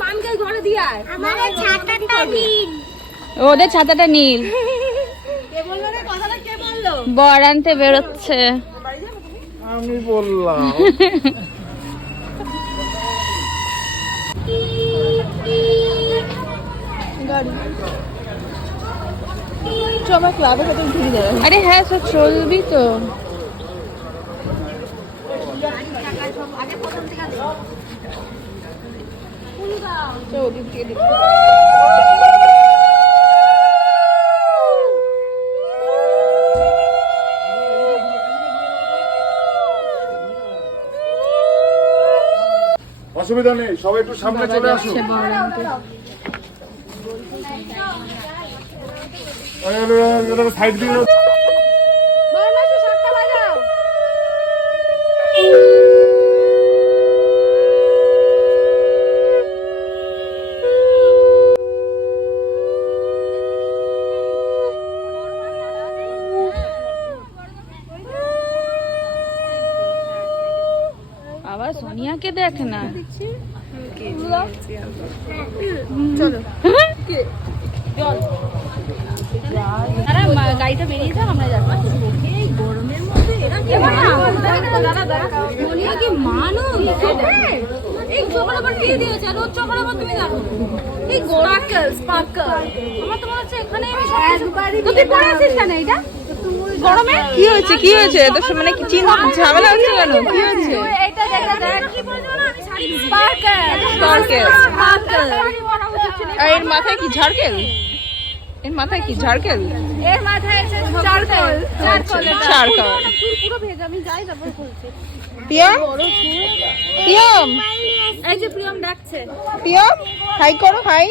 মানকে ঘরে দিয়ে আয়। আমাদের ছাতাটা নীল। ওদের ছাতাটা নীল। কে বললো রে কথাটা, কে বললো? বর আনতে বেরোচ্ছে। আমি বললাম। আমার ক্লাবে কত ঘুরে যাবে। আরে হ্যাঁ সব চলবি তো। ওদিক থেকে দেখি। অসুবিধা নেই, সবাই একটু সামনে চলে আসুন। সাইড দিয়ে বাবা সোনিয়াকে দেখ না। গাড়িটা বেরিয়ে যাও, আমরা যাচ্ছি। এই গরমের মধ্যে এরা কি সোনিয়া কি মানুষ? এই চোখের উপর দিয়ে দিয়েছে, আর ওর চোখের উপর তুমি জানো এই স্পার্কল। আমার তো মনে হচ্ছে এখানে আমি তুই পরে আছিস কেন এটা গরমে? কি হয়েছে কি হয়েছে? তোর মানে কি ঝামেলা হচ্ছে কেন? কি হয়েছে? এটা দেখা যায় কি বলছো না, আমি শাড়ি স্পার্কল। আর এর মাথায় কি ঝাড়কেল? এর মাথায় কি ঝাড়কেল? এর মাথায় আছে চারকোল। চারকোল। পুরো ভেজা, আমি যাই তারপর বলছি। প্রিয়ম প্রিয়ম এই যে প্রিয়ম ডাকছে। প্রিয়ম হাই করো, হাই।